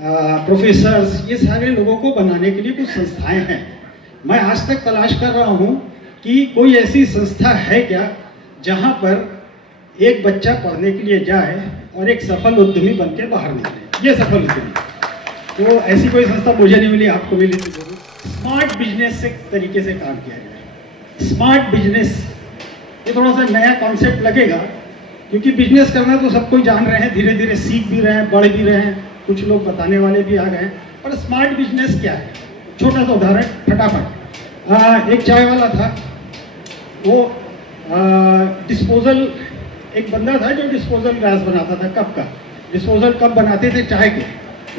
Professors, ये सारे लोगों को बनाने के लिए कुछ संस्थाएं हैं। मैं आज तक तलाश कर रहा हूँ कि कोई ऐसी संस्था है क्या जहाँ पर एक बच्चा पढ़ने के लिए जाए और एक सफल उद्यमी बन के बाहर निकले। ये सफल उद्यमी, तो ऐसी कोई संस्था मुझे नहीं मिली, आपको मिली तो जरूर। स्मार्ट बिजनेस से तरीके से काम किया जाए। स्मार्ट बिजनेस ये थोड़ा सा नया कॉन्सेप्ट लगेगा, क्योंकि बिजनेस करना तो सब कोई जान रहे हैं, धीरे धीरे सीख भी रहे हैं, बढ़ भी रहे हैं, कुछ लोग बताने वाले भी आ गए। पर स्मार्ट बिजनेस क्या है? छोटा सा उदाहरण फटाफट। एक चाय वाला था, वो डिस्पोजल, एक बंदा था जो डिस्पोजल ग्लास बनाता था, कप का डिस्पोजल कप बनाते थे चाय के।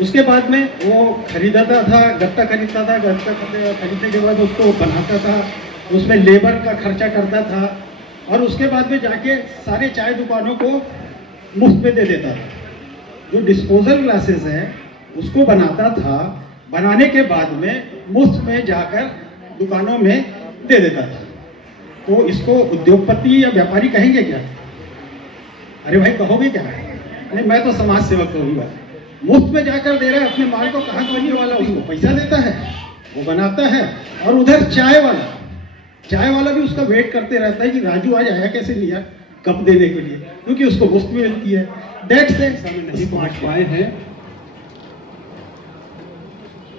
उसके बाद में वो खरीदता था, गत्ता खरीदता था, गत्ता खरीदने के बाद उसको बनाता था, उसमें लेबर का खर्चा करता था, और उसके बाद में जाके सारे चाय दुकानों को मुफ्त में दे देता था। जो डिस्पोजल ग्लासेस है उसको बनाता था, बनाने के बाद में मुफ्त में जाकर दुकानों में दे देता था। तो इसको उद्योगपति या व्यापारी कहेंगे क्या? अरे भाई कहोगे क्या? नहीं, मैं तो समाज सेवक कहूँगा। मुफ्त में जाकर दे रहा है अपने माल को, कहाँ करने वाला उसको पैसा देता है, वो बनाता है, और उधर चाय वाला भी उसका वेट करते रहता है कि राजू आज आया कैसे नहीं यार कप देने के लिए, क्योंकि उसको मुफ्त में मिलती है। दैट्स नहीं पहुंच पाए हैं।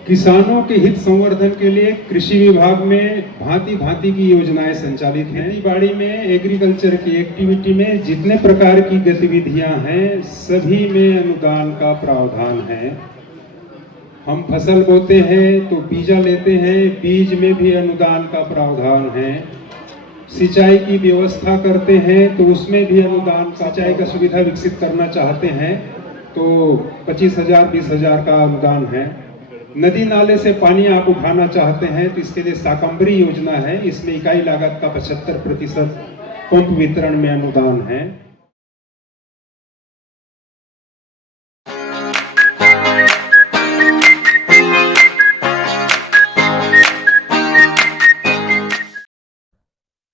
किसानों के हित संवर्धन के लिए कृषि विभाग में भांति भांति की योजनाएं संचालित हैं। खेतीबाड़ी में, एग्रीकल्चर की एक्टिविटी में जितने प्रकार की गतिविधियां हैं सभी में अनुदान का प्रावधान है। हम फसल बोते हैं तो बीजा लेते हैं, बीज में भी अनुदान का प्रावधान है। सिंचाई की व्यवस्था करते हैं तो उसमें भी अनुदान का, सिंचाई का सुविधा विकसित करना चाहते हैं तो 25,000 20,000 का अनुदान है। नदी नाले से पानी आप उठाना चाहते हैं तो इसके लिए शाकंभरी योजना है, इसमें इकाई लागत का 75% पंप वितरण में अनुदान है।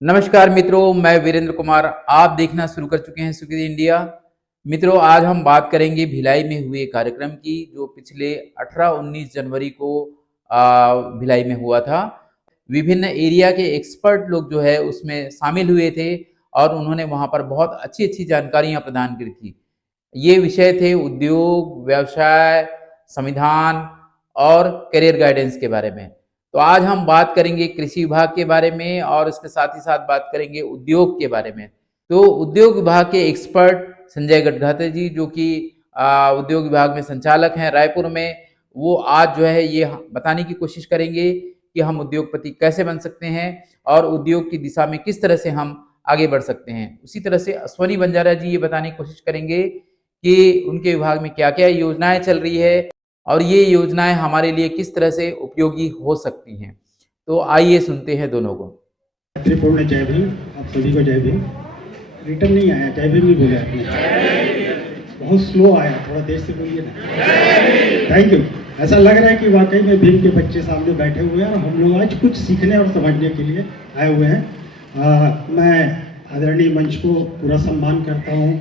नमस्कार मित्रों, मैं वीरेंद्र कुमार। आप देखना शुरू कर चुके हैं सुकृति इंडिया। मित्रों, आज हम बात करेंगे भिलाई में हुए कार्यक्रम की, जो पिछले 18-19 जनवरी को भिलाई में हुआ था। विभिन्न एरिया के एक्सपर्ट लोग जो है उसमें शामिल हुए थे और उन्होंने वहां पर बहुत अच्छी अच्छी जानकारियां प्रदान की थी। ये विषय थे उद्योग, व्यवसाय, संविधान और करियर गाइडेंस के बारे में। तो आज हम बात करेंगे कृषि विभाग के बारे में और इसके साथ ही साथ बात करेंगे उद्योग के बारे में। तो उद्योग विभाग के एक्सपर्ट संजय गटघाते जी, जो कि उद्योग विभाग में संचालक हैं रायपुर में, वो आज जो है ये बताने की कोशिश करेंगे कि हम उद्योगपति कैसे बन सकते हैं और उद्योग की दिशा में किस तरह से हम आगे बढ़ सकते हैं। उसी तरह से अश्वनी बंजारा जी ये बताने की कोशिश करेंगे कि उनके विभाग में क्या क्या योजनाएं चल रही है और ये योजनाएं हमारे लिए किस तरह से उपयोगी हो सकती हैं। तो आइए सुनते हैं दोनों को। त्रिपूर्ण जय भीम, आप सभी को जय भीम। रिटर्न नहीं आया, जय भीम नहीं बोले आपने, बहुत स्लो आया, थोड़ा तेज से बोलिए ना। Thank you. ऐसा लग रहा है कि वाकई में भीम के बच्चे सामने बैठे हुए हैं और हम लोग आज कुछ सीखने और समझने के लिए आए हुए हैं। मैं आदरणीय मंच को पूरा सम्मान करता हूँ,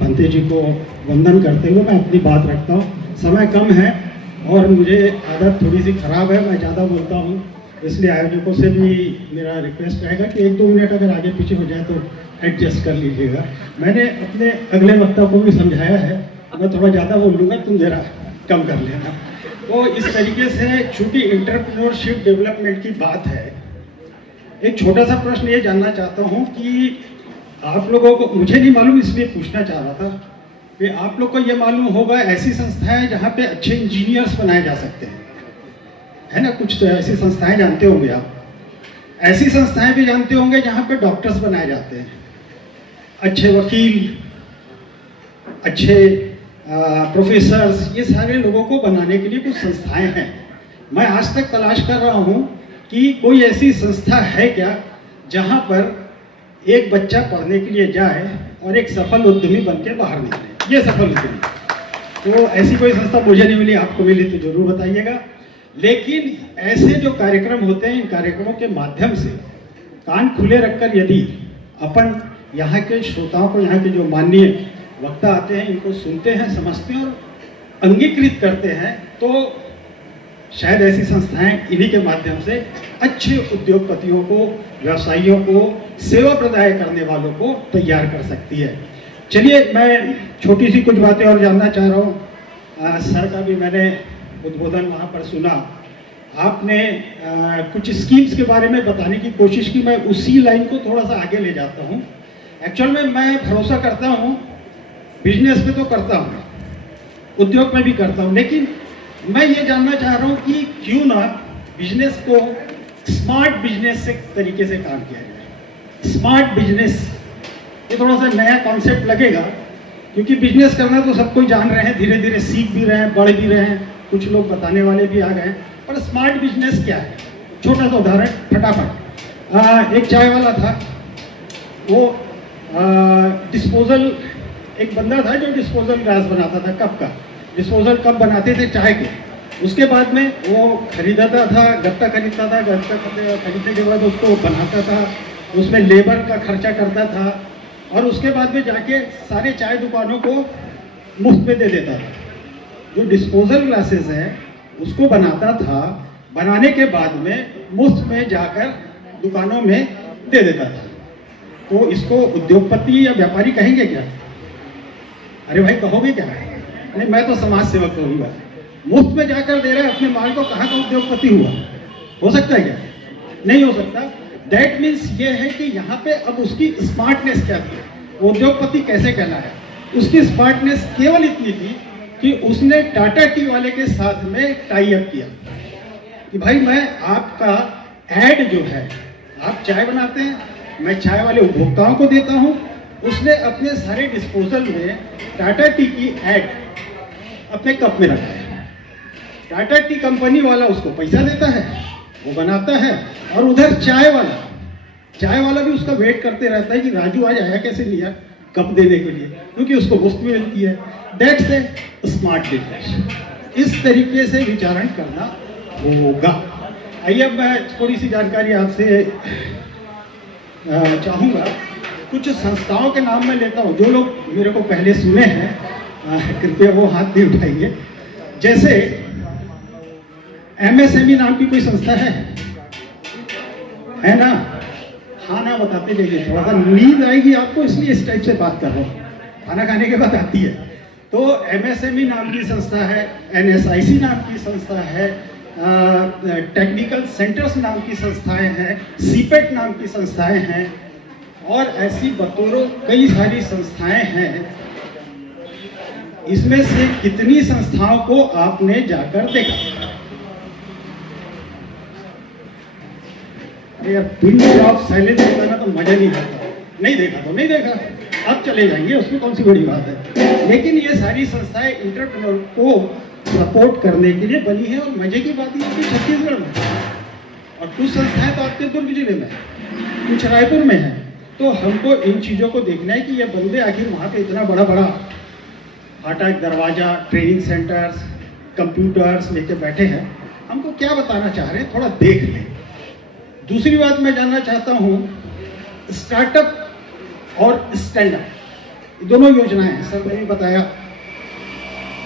भंते जी को वंदन करते हुए मैं अपनी बात रखता हूँ। समय कम है और मुझे आदत थोड़ी सी खराब है, मैं ज़्यादा बोलता हूँ, इसलिए आयोजकों से भी मेरा रिक्वेस्ट रहेगा कि 1-2 मिनट अगर आगे पीछे हो जाए तो एडजस्ट कर लीजिएगा। मैंने अपने अगले वक्ता को भी समझाया है, मैं थोड़ा ज़्यादा बोल लूँगा, तुम जरा कम कर लेना। तो इस तरीके से चूँकि एंटरप्रेन्योरशिप डेवलपमेंट की बात है, एक छोटा सा प्रश्न ये जानना चाहता हूँ कि आप लोगों को, मुझे नहीं मालूम इसलिए पूछना चाह रहा था कि आप लोग को ये मालूम होगा ऐसी संस्थाएं जहाँ पे अच्छे इंजीनियर्स बनाए जा सकते हैं, है ना? कुछ तो ऐसी संस्थाएं जानते होंगे आप। ऐसी संस्थाएं भी जानते होंगे जहाँ पे डॉक्टर्स बनाए जाते हैं, अच्छे वकील, अच्छे प्रोफेसर्स, ये सारे लोगों को बनाने के लिए कुछ संस्थाएं हैं। मैं आज तक तलाश कर रहा हूँ कि कोई ऐसी संस्था है क्या जहाँ पर एक बच्चा पढ़ने के लिए जाए और एक सफल उद्यमी बन के बाहर निकले। ये सफल उद्यमी, तो ऐसी कोई संस्था मुझे नहीं मिली, आपको मिली तो जरूर बताइएगा। लेकिन ऐसे जो कार्यक्रम होते हैं, इन कार्यक्रमों के माध्यम से कान खुले रखकर यदि अपन यहाँ के श्रोताओं को, यहाँ के जो माननीय वक्ता आते हैं, इनको सुनते हैं, समझते हैं और अंगीकृत करते हैं तो शायद ऐसी संस्थाएं इन्हीं के माध्यम से अच्छे उद्योगपतियों को, व्यवसायियों को, सेवा प्रदाय करने वालों को तैयार कर सकती है। चलिए, मैं छोटी सी कुछ बातें और जानना चाह रहा हूँ। सर का भी मैंने उद्बोधन वहाँ पर सुना। आपने कुछ स्कीम्स के बारे में बताने की कोशिश की। मैं उसी लाइन को थोड़ा सा आगे ले जाता हूँ। एक्चुअल में मैं भरोसा करता हूँ, बिजनेस में तो करता हूँ, उद्योग में भी करता हूँ, लेकिन मैं ये जानना चाह रहा हूँ कि क्यों ना बिजनेस को स्मार्ट बिजनेस से तरीके से काम किया जाए। स्मार्ट बिजनेस, ये थोड़ा सा नया कॉन्सेप्ट लगेगा, क्योंकि बिजनेस करना तो सब कोई जान रहे हैं, धीरे धीरे सीख भी रहे हैं, बढ़ भी रहे हैं, कुछ लोग बताने वाले भी आ गए हैं। पर स्मार्ट बिजनेस क्या है? छोटा सा उदाहरण फटाफट। एक चाय वाला था, वो डिस्पोजल, एक बंदा था जो डिस्पोजल ग्लास बनाता था, कप का। डिस्पोजल कप बनाते थे चाय के। उसके बाद में वो खरीदता था, गत्ता खरीदता था, गत्ता खरीदने के बाद उसको बनाता था, उसमें लेबर का खर्चा करता था, और उसके बाद में जाके सारे चाय दुकानों को मुफ्त में दे देता था। जो डिस्पोजल ग्लासेस हैं उसको बनाता था, बनाने के बाद में मुफ्त में जाकर दुकानों में दे देता था। तो इसको उद्योगपति या व्यापारी कहेंगे क्या? अरे भाई, कहोगे क्या? नहीं, मैं तो समाज सेवक कहूँगा। मुफ्त में जाकर दे रहा है अपने माल को, कहाँ का उद्योगपति हुआ? हो सकता है क्या? नहीं हो सकता। दैट मीन्स ये है कि यहाँ पे अब उसकी स्मार्टनेस क्या थी, उद्योगपति कैसे कहलाया? उसकी स्मार्टनेस केवल इतनी थी कि उसने टाटा टी वाले के साथ में टाई अप किया कि भाई, मैं आपका एड जो है, आप चाय बनाते हैं, मैं चाय वाले उपभोक्ताओं को देता हूँ। उसने अपने सारे डिस्पोजल में टाटा टी की एड अपने कप में रखा है। टाटा टी कंपनी वाला उसको पैसा देता है, वो बनाता है, और उधर चाय वाला भी उसका वेट करते रहता है कि राजू आज आया कैसे नहीं यार कप देने के लिए, क्योंकि उसको मुफ्त में मिलती है। That's a smart business. इस तरीके से विचारण करना होगा। आइए, अब मैं थोड़ी सी जानकारी आपसे चाहूँगा। कुछ संस्थाओं के नाम मैं लेता हूँ, जो लोग मेरे को पहले सुने हैं कृपया वो हाथ नहीं उठाइए। जैसे MSME नाम की कोई संस्था है ना? हाँ ना बताते जाइए, थोड़ा सा नींद आएगी आपको, इसलिए इस टाइप से बात कर रहा हूँ। खाना खाने के बाद आती है। तो MSME नाम की संस्था है, NSIC नाम की संस्था है, टेक्निकल सेंटर्स नाम की संस्थाएं हैं, CPET नाम की संस्थाएं हैं, और ऐसी बतौरों कई सारी संस्थाएं हैं। इसमें से कितनी संस्थाओं को आपने जाकर देखा? पिन ऑफ साइलेंस होता ना तो मजा नहीं आता। नहीं देखा तो नहीं देखा, अब चले जाएंगे, उसमें कौन सी बड़ी बात है। लेकिन ये सारी संस्थाएं एंटरप्रेन्योर को सपोर्ट करने के लिए बनी है। और मजे की बात यह कि छत्तीसगढ़ में, और कुछ संस्थाएं तो आपके दुर्ग जिले में, कुछ रायपुर में है। तो हमको इन चीज़ों को देखना है कि ये बंदे आखिर वहाँ पे इतना बड़ा बड़ा फाटक, दरवाजा, ट्रेनिंग सेंटर्स, कंप्यूटर्स लेके बैठे हैं, हमको क्या बताना चाह रहे हैं, थोड़ा देख लें। दूसरी बात मैं जानना चाहता हूँ, स्टार्टअप और स्टैंड अप दोनों योजनाएं हैं, सर ने भी बताया।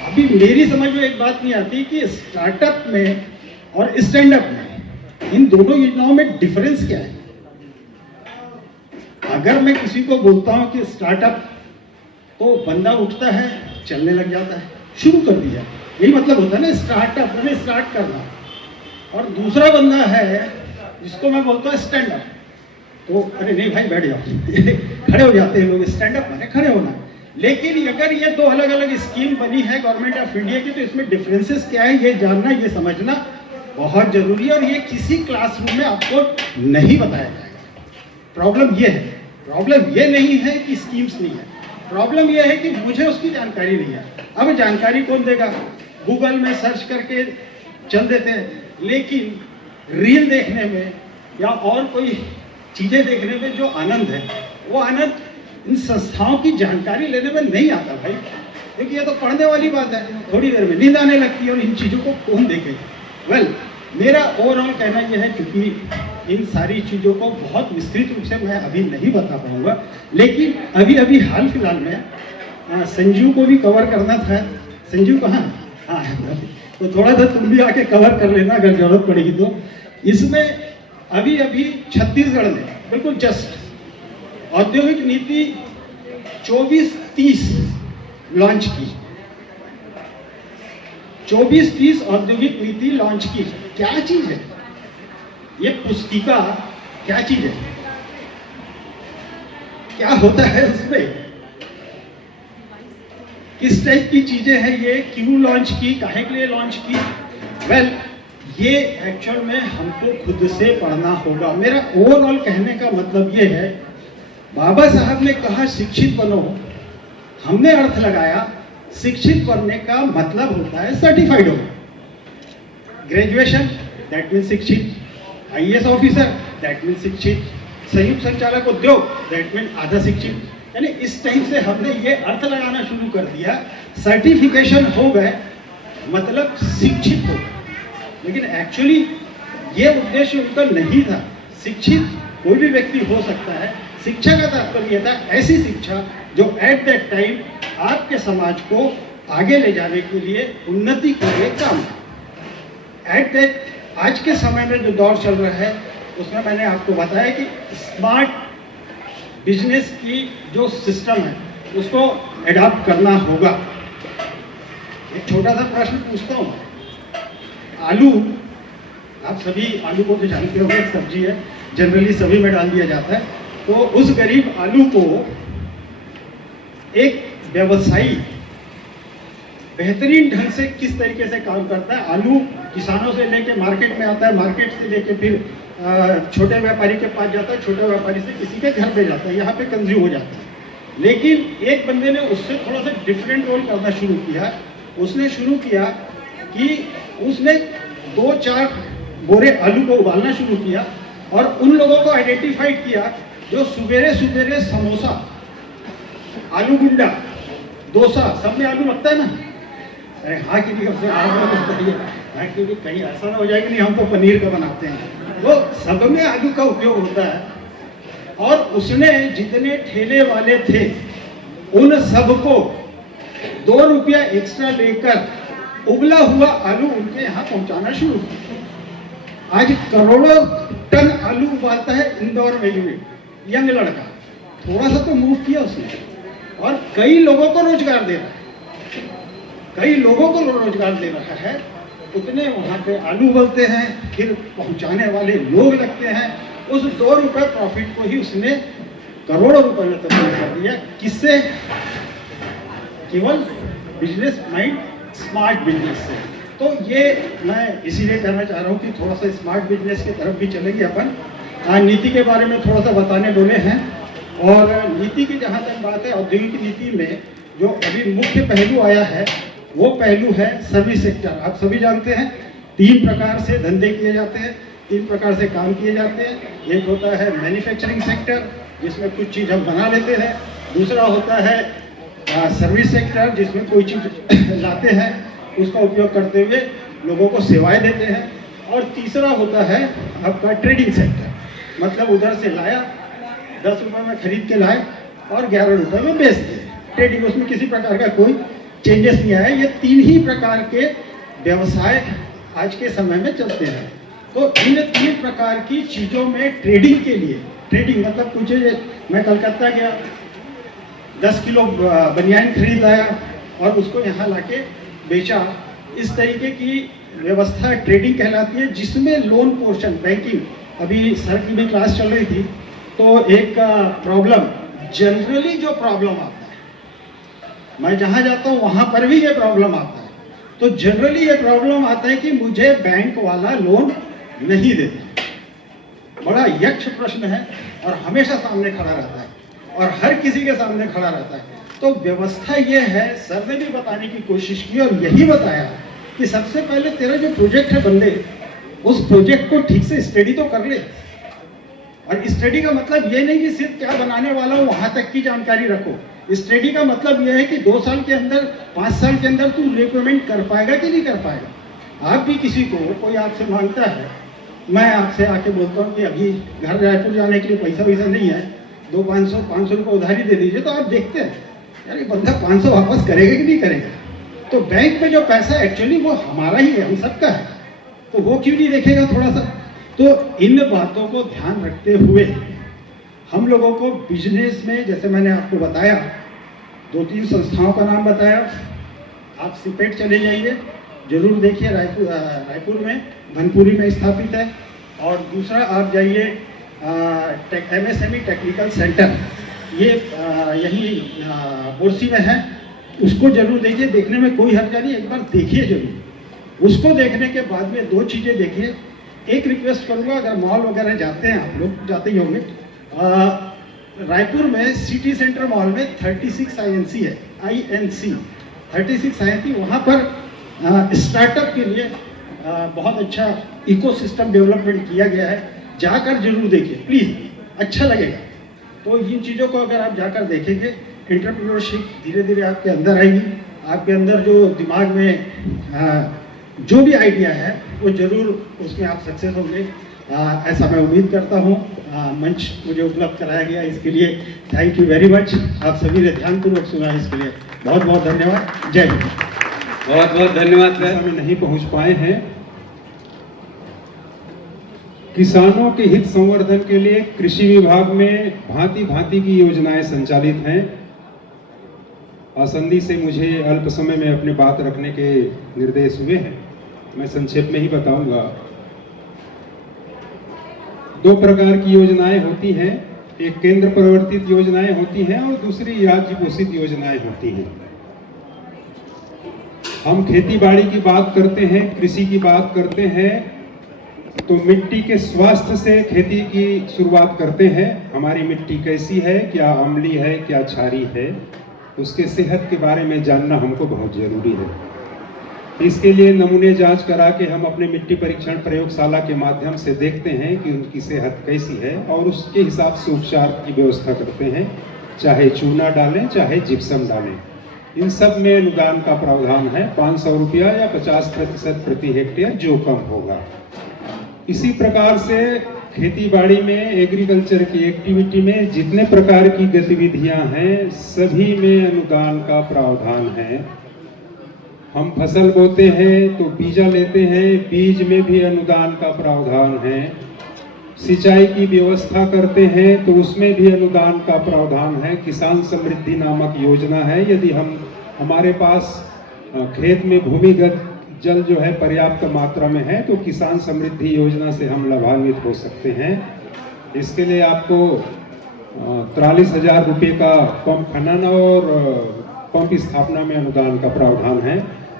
अभी मेरी समझ में एक बात नहीं आती कि स्टार्टअप में और स्टैंड अप में, इन दोनों योजनाओं में डिफरेंस क्या है? अगर मैं किसी को बोलता हूं कि स्टार्टअप, तो बंदा उठता है, चलने लग जाता है, शुरू कर दिया, यही मतलब होता है ना स्टार्टअप, मैंने स्टार्ट करना। और दूसरा बंदा है जिसको मैं बोलता हूँ स्टैंड अप, तो अरे नहीं भाई बैठ जाओ खड़े हो जाते हैं लोग। स्टैंड अप माने खड़े होना। लेकिन अगर ये दो अलग अलग स्कीम बनी है गवर्नमेंट ऑफ इंडिया की, तो इसमें डिफरेंसेस क्या है, ये जानना, ये समझना बहुत जरूरी है। और ये किसी क्लासरूम में आपको नहीं बताया जाएगा। प्रॉब्लम ये है, प्रॉब्लम ये नहीं है कि स्कीम्स नहीं है, प्रॉब्लम ये है कि मुझे उसकी जानकारी नहीं है। अब जानकारी कौन देगा? गूगल में सर्च करके चल देते हैं, लेकिन रील देखने में या और कोई चीज़ें देखने में जो आनंद है, वो आनंद इन संस्थाओं की जानकारी लेने में नहीं आता भाई। क्योंकि ये तो पढ़ने वाली बात है, थोड़ी देर में नींद आने लगती है, और इन चीज़ों को कौन देखेगा? वेल, मेरा ओवरऑल कहना यह है, क्योंकि इन सारी चीज़ों को बहुत विस्तृत रूप से मैं अभी नहीं बता पाऊंगा, लेकिन अभी हाल फिलहाल में संजीव को भी कवर करना था। संजीव कहाँ है? तो थोड़ा सा तुम भी आके कवर कर लेना अगर जरूरत पड़ेगी तो। इसमें अभी अभी छत्तीसगढ़ में बिल्कुल जस्ट औद्योगिक नीति 24-30 लॉन्च की। 24-30 औद्योगिक नीति लॉन्च की। क्या चीज है ये पुस्तिका? क्या चीज है? क्या होता है उसमें? किस टाइप की चीजें हैं ये? क्यों लॉन्च की? काहे के लिए लॉन्च की? वेल, ये एक्चुअल में हमको खुद से पढ़ना होगा। मेरा ओवरऑल कहने का मतलब ये है, बाबा साहब ने कहा शिक्षित बनो, हमने अर्थ लगाया शिक्षित बनने का मतलब होता है सर्टिफाइड हो। ग्रेजुएशन दैट मीन शिक्षित, आईएएस ऑफिसर दैट मीन शिक्षित, संयुक्त संचालक उद्योग दैट मीन आधा शिक्षित। यानी इस टाइम से हमने ये अर्थ लगाना शुरू कर दिया, सर्टिफिकेशन हो गए मतलब शिक्षित हो गए। लेकिन एक्चुअली ये उद्देश्य उनका नहीं था। शिक्षित कोई भी व्यक्ति हो सकता है। शिक्षा का तात्पर्य था ऐसी शिक्षा जो एट दैट टाइम आपके समाज को आगे ले जाने के लिए, उन्नति के लिए काम। एट दैट आज के समय में जो दौर चल रहा है उसमें मैंने आपको बताया कि स्मार्ट बिजनेस की जो सिस्टम है उसको एडॉप्ट करना होगा। एक छोटा सा प्रश्न पूछता हूँ, आलू, आप सभी आलू को तो जानते हो, एक सब्जी है, जनरली सभी में डाल दिया जाता है। तो उस गरीब आलू को एक व्यवसायी बेहतरीन ढंग से किस तरीके से काम करता है? आलू किसानों से लेके मार्केट में आता है, मार्केट से लेके फिर छोटे व्यापारी के पास जाता है, छोटे व्यापारी से किसी के घर पे जाता है, यहाँ पे कंज्यूम हो जाता है। लेकिन एक बंदे ने उससे थोड़ा सा डिफरेंट रोल करना शुरू किया। उसने शुरू किया कि उसने 2-4 बोरे आलू को उबालना शुरू किया और उन लोगों को आइडेंटिफाइड किया जो सुबेरे सुबेरे समोसा, आलू गुंडा, डोसा, सब में आलू लगता है ना? अरे हाँ कि नहीं, हमसे हाँ क्योंकि कहीं ऐसा ना हो जाएगा नहीं हम तो पनीर का बनाते हैं। तो सब में आलू का उपयोग होता है। और उसने जितने ठेले वाले थे उन सबको 2 रुपया एक्स्ट्रा लेकर उबला हुआ आलू उनके यहाँ पहुंचाना शुरू किया। आज करोड़ों टन आलू उबालता है इंदौर में यूनिट, यंग लड़का। थोड़ा सा तो मूव किया उसने और कई लोगों को रोजगार दे रहा है, कई लोगों को रोजगार दे रहा है। उतने वहाँ पे आलू उबलते हैं, फिर पहुँचाने वाले लोग लगते हैं। उस 2 रुपये प्रॉफिट को ही उसने करोड़ों रुपए में तब्दील कर दिया। किससे? केवल बिजनेस माइंड, स्मार्ट बिजनेस से। तो ये मैं इसीलिए कहना चाह रहा हूँ कि थोड़ा सा स्मार्ट बिजनेस की तरफ भी चलेंगे अपन। नीति के बारे में थोड़ा सा बताने बोले हैं। और नीति की जहाँ तक बात है, औद्योगिक नीति में जो अभी मुख्य पहलू आया है वो पहलू है सर्विस सेक्टर। आप सभी जानते हैं 3 प्रकार से धंधे किए जाते हैं, 3 प्रकार से काम किए जाते हैं। एक होता है मैन्युफैक्चरिंग सेक्टर, जिसमें कुछ चीज़ हम बना लेते हैं। दूसरा होता है सर्विस सेक्टर, जिसमें कोई चीज़ लाते हैं, उसका उपयोग करते हुए लोगों को सेवाएं देते हैं। और तीसरा होता है आपका ट्रेडिंग सेक्टर, मतलब उधर से लाया, 10 रुपये में खरीद के लाए और 11 रुपये में बेच दिए। ट्रेडिंग, उसमें किसी प्रकार का कोई चेंजेस नहीं आया। ये 3 ही प्रकार के व्यवसाय आज के समय में चलते हैं। तो इन 3 प्रकार की चीज़ों में ट्रेडिंग के लिए, ट्रेडिंग मतलब कुछ, मैं कलकत्ता गया, 10 किलो बनियान खरीद लाया और उसको यहाँ लाके बेचा, इस तरीके की व्यवस्था ट्रेडिंग कहलाती है। जिसमें लोन पोर्शन, बैंकिंग, अभी सर की भी क्लास चल रही थी, तो एक प्रॉब्लम, जनरली जो प्रॉब्लम आता है, मैं जहाँ जाता हूँ वहाँ पर भी ये प्रॉब्लम आता है। तो जनरली ये प्रॉब्लम आता है कि मुझे बैंक वाला लोन नहीं देता। बड़ा यक्ष प्रश्न है और हमेशा सामने खड़ा रहता है और हर किसी के सामने खड़ा रहता है। तो व्यवस्था ये है, सर ने भी बताने की कोशिश की और यही बताया कि सबसे पहले तेरा जो प्रोजेक्ट है बंदे, उस प्रोजेक्ट को ठीक से स्टडी तो कर ले। और स्टडी का मतलब ये नहीं कि सिर्फ क्या बनाने वाला हो वहां तक की जानकारी रखो। स्टडी का मतलब यह है कि 2 साल के अंदर, 5 साल के अंदर तू रिकमेंड कर पाएगा कि नहीं कर पाएगा। आप भी किसी को, कोई आपसे मांगता है, मैं आपसे आके बोलता हूँ कि अभी घर रायपुर जाने के लिए पैसा वैसा नहीं है, 200-500 रुपये उधारी दे दीजिए, तो आप देखते हैं यार ये बंदा 500 वापस करेगा कि नहीं करेगा। तो बैंक में जो पैसा एक्चुअली वो हमारा ही है, हम सबका है, तो वो क्यों नहीं देखेगा थोड़ा सा। तो इन बातों को ध्यान रखते हुए हम लोगों को बिजनेस में, जैसे मैंने आपको बताया, 2-3 संस्थाओं का नाम बताया, आप सिपेट चले जाइए, जरूर देखिए, रायपुर में भनपुरी में स्थापित है। और दूसरा आप जाइए MSME टेक्निकल सेंटर, ये यही बोरसी में है, उसको जरूर देखिए, देखने में कोई हर्जा नहीं, एक बार देखिए जरूर। उसको देखने के बाद में 2 चीज़ें देखिए। एक रिक्वेस्ट करूँगा, अगर मॉल वगैरह जाते हैं, आप लोग जाते ही होंगे, रायपुर में सिटी सेंटर मॉल में 36 INC है, INC 36 INC, वहाँ पर स्टार्टअप के लिए बहुत अच्छा इकोसिस्टम डेवलपमेंट किया गया है, जाकर जरूर देखिए प्लीज़, अच्छा लगेगा। तो इन चीज़ों को अगर आप जाकर देखेंगे, एंटरप्रेन्योरशिप धीरे धीरे आपके अंदर आएगी, आपके अंदर जो दिमाग में जो भी आइडिया है वो जरूर उसमें आप सक्सेस होंगे, ऐसा मैं उम्मीद करता हूँ। मंच मुझे उपलब्ध कराया गया, इसके लिए थैंक यू वेरी मच। आप सभी ने ध्यानपूर्वक सुना, इसके लिए बहुत बहुत धन्यवाद। जय हिंद। बहुत बहुत धन्यवाद सर। हम नहीं पहुंच पाए हैं। किसानों के हित संवर्धन के लिए कृषि विभाग में भांति भांति की योजनाएं संचालित हैं। आसंदी से मुझे अल्प समय में अपने बात रखने के निर्देश हुए हैं, मैं संक्षेप में ही बताऊंगा। 2 प्रकार की योजनाएं होती हैं, एक केंद्र प्रवर्तित योजनाएं होती हैं और दूसरी राज्य पोषित योजनाएं होती हैं। हम खेती बाड़ी की बात करते हैं, कृषि की बात करते हैं, तो मिट्टी के स्वास्थ्य से खेती की शुरुआत करते हैं। हमारी मिट्टी कैसी है, क्या अम्लीय है, क्या क्षारीय है, उसके सेहत के बारे में जानना हमको बहुत जरूरी है। इसके लिए नमूने जांच करा के हम अपने मिट्टी परीक्षण प्रयोगशाला के माध्यम से देखते हैं कि उनकी सेहत कैसी है और उसके हिसाब से उपचार की व्यवस्था करते हैं, चाहे चूना डालें चाहे जिप्सम डालें। इन सब में अनुदान का प्रावधान है, 500 रुपया या 50% प्रति हेक्टेयर, जो कम होगा। इसी प्रकार से खेती बाड़ी में, एग्रीकल्चर की एक्टिविटी में जितने प्रकार की गतिविधियां हैं, सभी में अनुदान का प्रावधान है। हम फसल बोते हैं तो बीजा लेते हैं, बीज में भी अनुदान का प्रावधान है। सिंचाई की व्यवस्था करते हैं तो उसमें भी अनुदान का प्रावधान है। किसान समृद्धि नामक योजना है, यदि हमारे पास खेत में भूमिगत जल जो है पर्याप्त मात्रा में है तो किसान समृद्धि योजना से हम लाभान्वित हो सकते हैं। इसके लिए आपको 43,000 रुपये का पंप खनन और पंप स्थापना में अनुदान का प्रावधान है।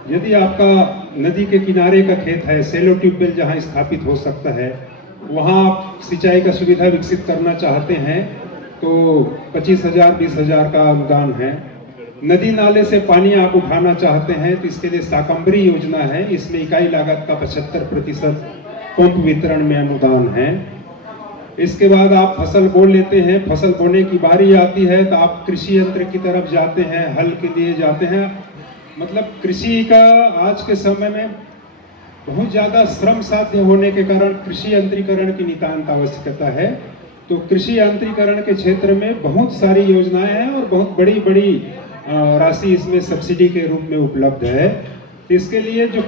यदि आपका नदी के किनारे का खेत है, सेलो ट्यूबवेल जहां स्थापित हो सकता है, वहां आप सिंचाई का सुविधा विकसित करना चाहते हैं तो 25,000 20,000 का अनुदान है। नदी नाले से पानी आप उठाना चाहते हैं तो इसके लिए शाकंभरी योजना है, इसमें इकाई लागत का 75% पंप वितरण में अनुदान है। इसके बाद आप फसल बो लेते हैं, फसल बोने की बारी आती है तो आप कृषि यंत्र की तरफ जाते हैं, हल के लिए जाते हैं। मतलब कृषि का आज के समय में बहुत ज़्यादा श्रम साध्य होने के कारण कृषि यंत्रीकरण की नितांत आवश्यकता है। तो कृषि यंत्रीकरण के क्षेत्र में बहुत सारी योजनाएं हैं और बहुत बड़ी बड़ी राशि इसमें सब्सिडी के रूप में उपलब्ध है। इसके लिए जो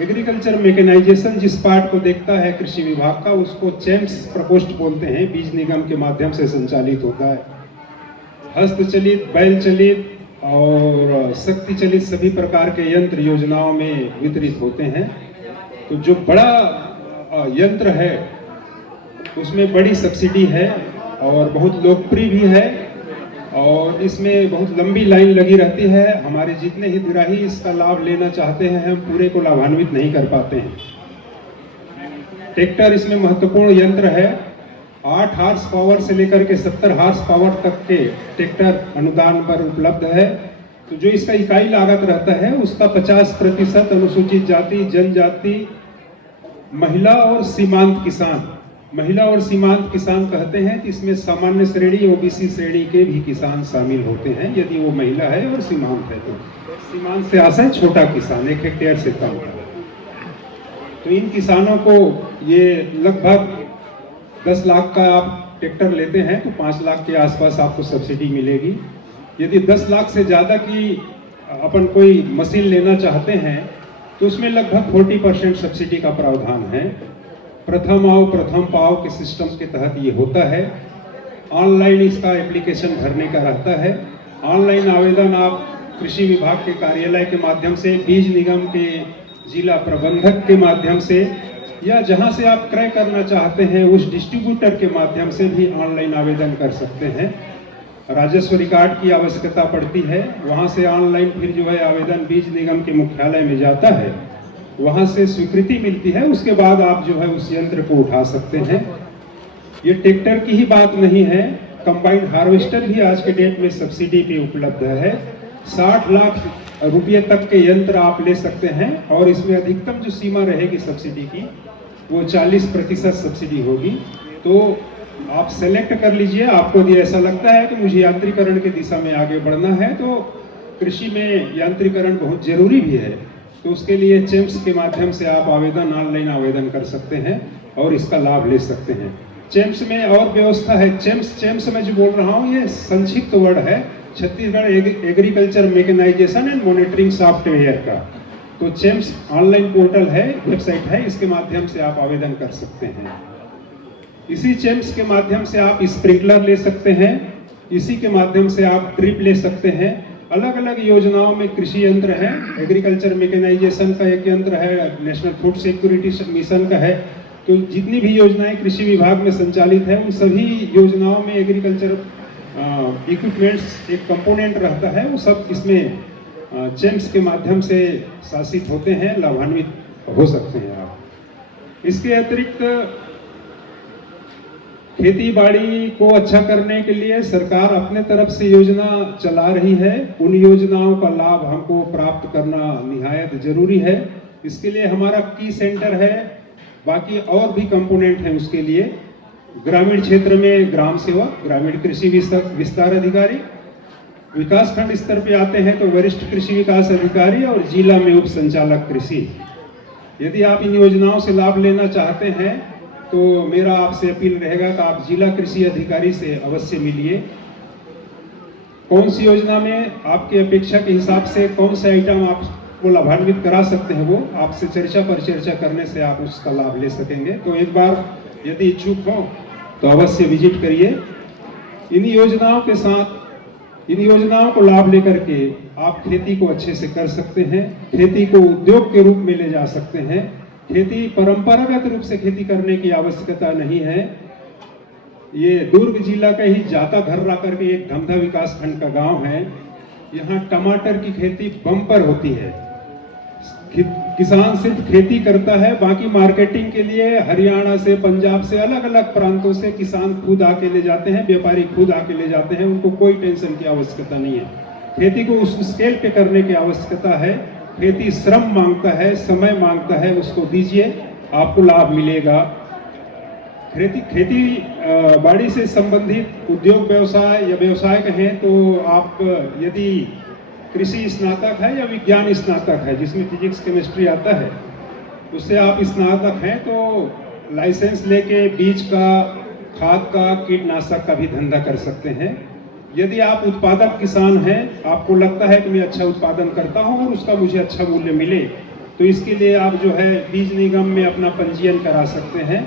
एग्रीकल्चर मैकेनाइजेशन जिस पार्ट को देखता है कृषि विभाग का, उसको चैम्प्स प्रकोष्ठ बोलते हैं, बीज निगम के माध्यम से संचालित होता है। हस्तचलित, बैल चलित और शक्ति चलित सभी प्रकार के यंत्र योजनाओं में वितरित होते हैं। तो जो बड़ा यंत्र है उसमें बड़ी सब्सिडी है और बहुत लोकप्रिय भी है और इसमें बहुत लंबी लाइन लगी रहती है। हमारे जितने हितग्राही इसका लाभ लेना चाहते हैं, हम पूरे को लाभान्वित नहीं कर पाते हैं। ट्रैक्टर इसमें महत्वपूर्ण यंत्र है। 8 हार्स पावर से लेकर के 70 हार्स पावर तक के ट्रैक्टर अनुदान पर उपलब्ध है। तो जो इसका इकाई लागत रहता है उसका 50% अनुसूचित जाति, जनजाति, महिला और सीमांत किसान, महिला और सीमांत किसान कहते हैं कि इसमें सामान्य श्रेणी, ओबीसी श्रेणी के भी किसान शामिल होते हैं। यदि वो महिला है और सीमांत है तो सीमांत से आशय छोटा किसान, 1 हेक्टेयर से कम है। तो इन किसानों को ये लगभग 10 लाख का आप ट्रैक्टर लेते हैं तो 5 लाख के आसपास आपको सब्सिडी मिलेगी। यदि 10 लाख से ज़्यादा की अपन कोई मशीन लेना चाहते हैं तो उसमें लगभग 40% सब्सिडी का प्रावधान है। प्रथम आओ प्रथम पाओ के सिस्टम के तहत ये होता है। ऑनलाइन इसका एप्लीकेशन भरने का रहता है। ऑनलाइन आवेदन आप कृषि विभाग के कार्यालय के माध्यम से, बीज निगम के जिला प्रबंधक के माध्यम से, या जहां से आप क्रय करना चाहते हैं उस डिस्ट्रीब्यूटर के माध्यम से भी ऑनलाइन आवेदन कर सकते हैं। राजस्व रिकॉर्ड की आवश्यकता पड़ती है, वहां से ऑनलाइन फिर जो है आवेदन बीज निगम के मुख्यालय में जाता है, वहां से स्वीकृति मिलती है, उसके बाद आप जो है उस यंत्र को उठा सकते हैं। ये ट्रैक्टर की ही बात नहीं है, कंबाइंड हार्वेस्टर भी आज के डेट में सब्सिडी पे उपलब्ध है। 60 लाख रुपये तक के यंत्र आप ले सकते हैं और इसमें अधिकतम जो सीमा रहेगी सब्सिडी की वो 40% सब्सिडी होगी। तो आप सेलेक्ट कर लीजिए, आपको यदि ऐसा लगता है कि मुझे यांत्रिकरण की दिशा में आगे बढ़ना है तो कृषि में यांत्रिकरण बहुत जरूरी भी है, तो उसके लिए चेम्स के माध्यम से आप आवेदन ऑनलाइन आवेदन कर सकते हैं और इसका लाभ ले सकते हैं। चेम्स में और व्यवस्था है। चेम्स में जो बोल रहा हूँ ये संक्षिप्त वर्ड है, Chhattisgarh agriculture mechanisation and monitoring software का। तो चेम्स ऑनलाइन पोर्टल है, वेबसाइट है, इसके माध्यम से आप आवेदन कर सकते हैं। इसी चेम्स के माध्यम से आप स्प्रिंकलर ले सकते हैं, इसी के माध्यम से आप ड्रिप ले सकते हैं। अलग अलग योजनाओं में कृषि यंत्र है। एग्रीकल्चर मैकेनाइजेशन का एक यंत्र है, नेशनल फूड सिक्योरिटी मिशन का है। तो जितनी भी योजनाएं कृषि विभाग में संचालित है उन सभी योजनाओं में एग्रीकल्चर इक्विपमेंट्स एक कंपोनेंट रहता है, वो सब इसमें चेम्स के माध्यम से शासित होते हैं, लाभान्वित हो सकते हैं आप। इसके अतिरिक्त खेती बाड़ी को अच्छा करने के लिए सरकार अपने तरफ से योजना चला रही है। उन योजनाओं का लाभ हमको प्राप्त करना निहायत जरूरी है। इसके लिए हमारा की सेंटर है, बाकी और भी कंपोनेंट हैं उसके लिए। ग्रामीण क्षेत्र में ग्राम सेवक, ग्रामीण कृषि विस्तार अधिकारी, विकास खंड स्तर पे आते हैं तो वरिष्ठ कृषि विकास अधिकारी और जिला में उप संचालक कृषि। यदि आप इन योजनाओं से लाभ लेना चाहते हैं तो मेरा आपसे अपील रहेगा कि आप जिला कृषि अधिकारी से अवश्य मिलिए। कौन सी योजना में आपकी अपेक्षा के हिसाब से कौन सा आइटम आपको लाभान्वित करा सकते हैं, वो आपसे चर्चा पर चर्चा करने से आप उसका लाभ ले सकेंगे। तो एक बार यदि इच्छुक हो तो अवश्य विजिट करिए। इन योजनाओं के साथ, इन योजनाओं को लाभ लेकर के आप खेती को अच्छे से कर सकते हैं, खेती को उद्योग के रूप में ले जा सकते हैं। खेती परंपरागत रूप से खेती करने की आवश्यकता नहीं है। ये दुर्ग जिला का ही जाता धर्रा करके एक धमधा विकास खंड का गांव है। यहाँ टमाटर की खेती बम्पर होती है। किसान सिर्फ खेती करता है, बाकी मार्केटिंग के लिए हरियाणा से, पंजाब से, अलग अलग प्रांतों से किसान खुद आके ले जाते हैं, व्यापारी खुद आके ले जाते हैं। उनको कोई टेंशन की आवश्यकता नहीं है। खेती को उस स्केल पे करने की आवश्यकता है। खेती श्रम मांगता है, समय मांगता है, उसको दीजिए, आपको लाभ मिलेगा। खेती बाड़ी से संबंधित उद्योग व्यवसाय या व्यवसाय कहें तो आप यदि कृषि स्नातक है या विज्ञान स्नातक है जिसमें फिजिक्स केमिस्ट्री आता है, उससे आप स्नातक हैं तो लाइसेंस लेके बीज का, खाद का, कीटनाशक का भी धंधा कर सकते हैं। यदि आप उत्पादक किसान हैं, आपको लगता है कि मैं अच्छा उत्पादन करता हूं और उसका मुझे अच्छा मूल्य मिले, तो इसके लिए आप जो है बीज निगम में अपना पंजीयन करा सकते हैं।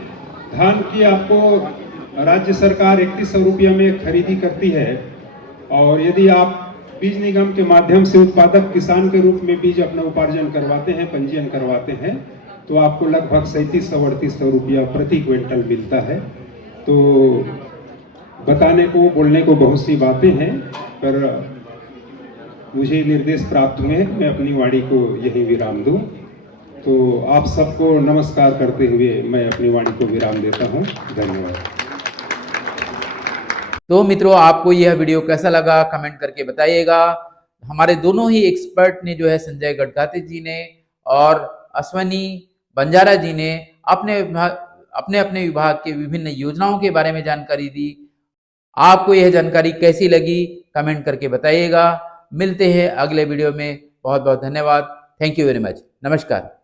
धान की आपको राज्य सरकार 3100 रुपया में खरीदी करती है और यदि आप बीज निगम के माध्यम से उत्पादक किसान के रूप में बीज अपना उपार्जन करवाते हैं, पंजीयन करवाते हैं, तो आपको लगभग 3700-3800 रुपया प्रति क्विंटल मिलता है। तो बताने को, बोलने को बहुत सी बातें हैं, पर मुझे निर्देश प्राप्त हुए हैं कि मैं अपनी वाणी को यही विराम दूं। तो आप सबको नमस्कार करते हुए मैं अपनी वाणी को विराम देता हूं। धन्यवाद। तो मित्रों, आपको यह वीडियो कैसा लगा कमेंट करके बताइएगा। हमारे दोनों ही एक्सपर्ट ने जो है, संजय गडकाते जी ने और अश्वनी बंजारा जी ने अपने अपने विभाग के विभिन्न योजनाओं के बारे में जानकारी दी। आपको यह जानकारी कैसी लगी कमेंट करके बताइएगा। मिलते हैं अगले वीडियो में। बहुत बहुत धन्यवाद। Thank you very much. नमस्कार।